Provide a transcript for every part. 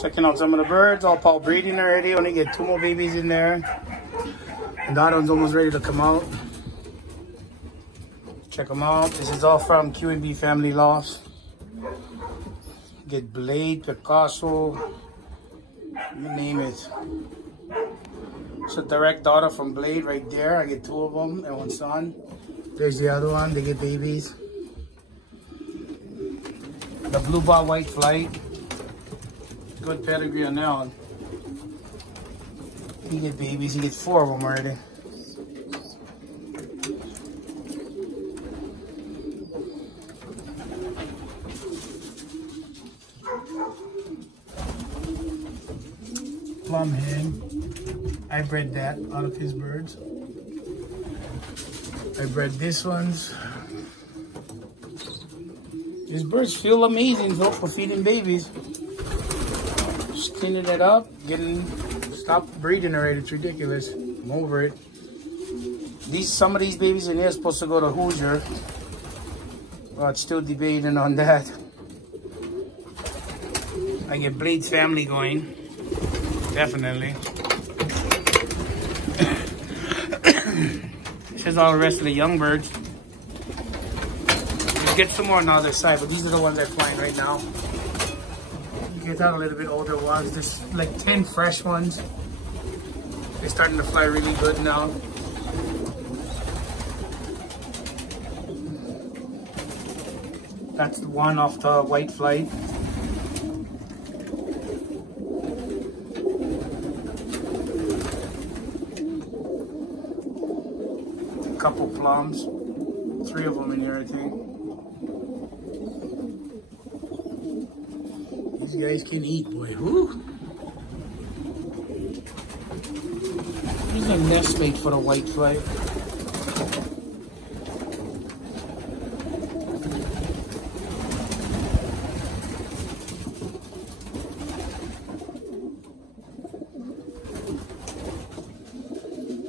Checking out some of the birds, all Paul breeding already. Only get 2 more babies in there. And the other one's almost ready to come out. Check them out. This is all from Q&B Family Loft. Get Blade, Picasso, you name it. It's a direct order from Blade right there. I get 2 of them and 1 son. There's the other one. They get babies. The blue bar white flight. Good pedigree on that one. He get babies. He gets 4 of them already. Plum hen. I bred that out of his birds. I bred this ones. These birds feel amazing for feeding babies. Just cleaning it up, stop breeding already. It's ridiculous. I'm over it. Some of these babies in here are supposed to go to Hoosier. Well, it's still debating on that. I get Blade family going. Definitely. This is all the rest of the young birds. We'll get some more on the other side, but these are the ones that are flying right now. You get out a little bit older ones. There's like 10 fresh ones. They're starting to fly really good now. That's the one off the white flight. Couple plums, 3 of them in here, I think. These guys can eat, boy. Woo! Here's a nest mate for the white flight.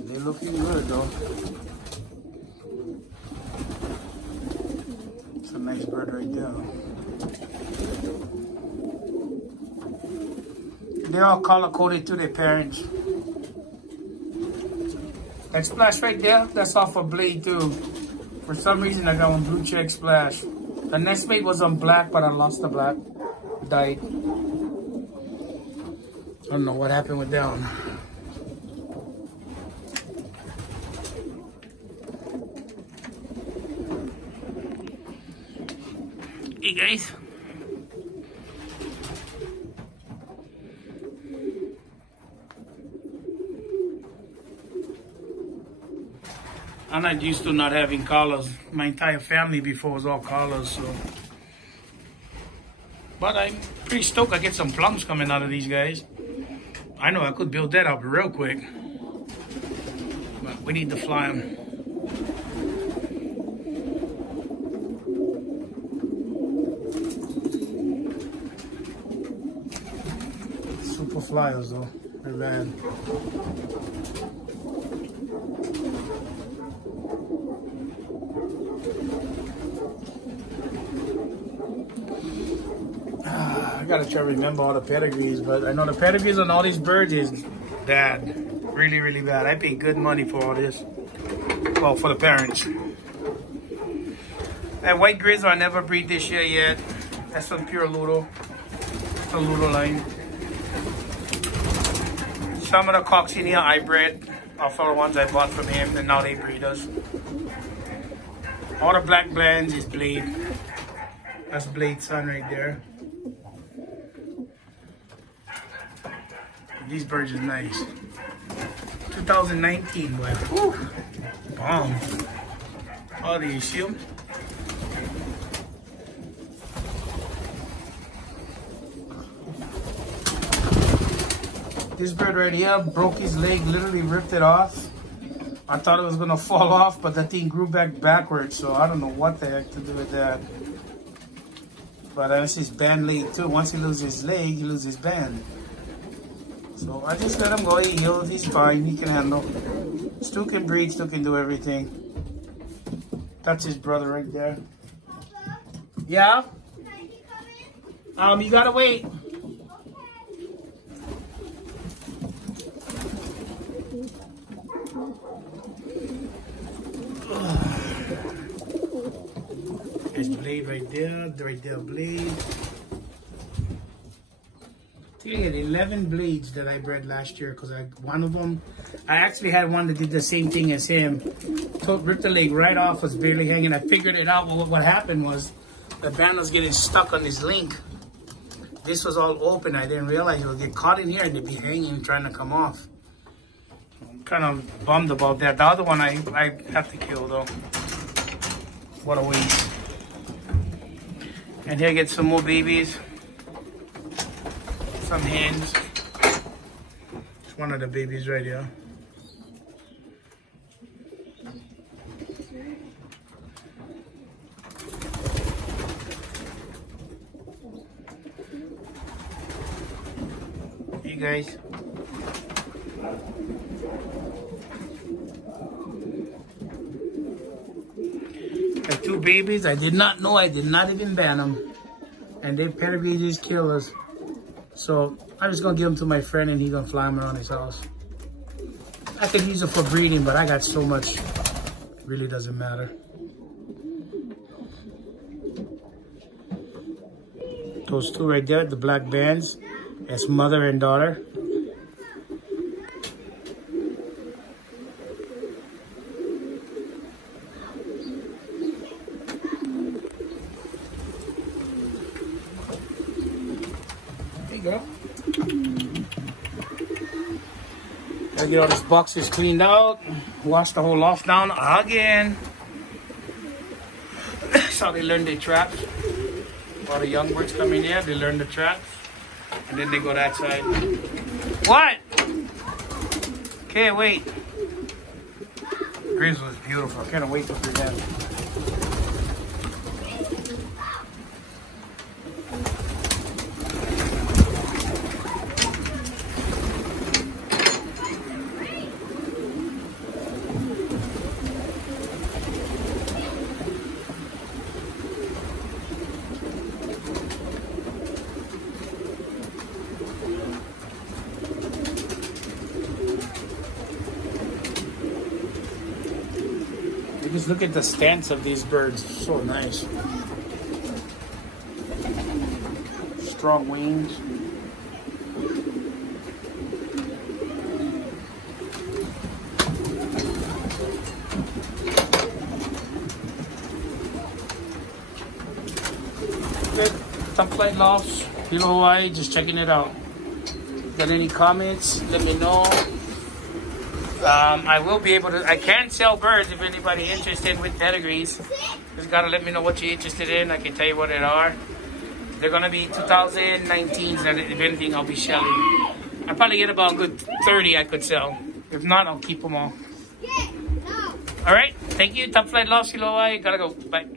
They're looking good, though. Nice bird right there. They're all color-coded to their parents. That splash right there, that's off a Blade too. For some reason I got one blue check splash. The nest mate was on black, but I lost the black. Died. I don't know what happened with that one. Hey guys. I'm not used to not having collars. My entire family before was all collars, so. But I'm pretty stoked I get some plums coming out of these guys. I know I could build that up real quick. But we need to fly them. Super flyers though, they're bad. I gotta try to remember all the pedigrees, but I know the pedigrees on all these birds is bad. Really, really bad. I pay good money for all this. Well, for the parents. And white grizzle, I never breed this year yet. That's some pure Ludo. The Ludo line. Some of the coccinia I bred off of the ones I bought from him, and now they breed us. All the black blends is Blade. That's Blade's son right there. These birds are nice. 2019, boy. Whew. Bomb. Oh, do you see them? This bird right here broke his leg, literally ripped it off. I thought it was gonna fall off, but that thing grew back backwards, so I don't know what the heck to do with that. But that's his band leg too. Once he loses his leg, he loses his band. So I just let him go. He healed. He's fine. He can handle. Stu can breed. Stu can do everything. That's his brother right there. Yeah? You gotta wait. There's blade right there, blade. I think I had 11 blades that I bred last year because one of them, I actually had one that did the same thing as him. Ripped the leg right off, was barely hanging. I figured it out. What happened was the band was getting stuck on this link. This was all open. I didn't realize it would get caught in here and they'd be hanging, trying to come off. I'm kind of bummed about that. The other one I have to kill though. What a waste. And here I get some more babies. Some hens. It's one of the babies right here. Hey guys. I have two babies. I did not know. I did not even ban them. And they pedigree these killers. So I'm just gonna give them to my friend and he's gonna fly them around his house. I could use it for breeding, but I got so much, it really doesn't matter. Those two right there, the black bands, that's mother and daughter. Gotta get all these boxes cleaned out, wash the whole loft down again. That's how they learn their traps. All the young birds come in here, they learn the traps, and then they go that side. What? Okay, wait. Grizzle is beautiful. I can't wait to present. Just look at the stance of these birds. So nice. Strong wings. Good. Top Flight Lofts, Hilo, Hawaii, just checking it out. Got any comments? Let me know. I will be able to, I can sell birds if anybody interested with pedigrees. Just gotta let me know what you're interested in. I can tell you what they are. They're gonna be 2019s, and if anything, I'll be selling. I probably get about a good 30 I could sell. If not, I'll keep them all. All right, thank you. Top Flight Lofts, Hilo, Hawaii. Gotta go. Bye.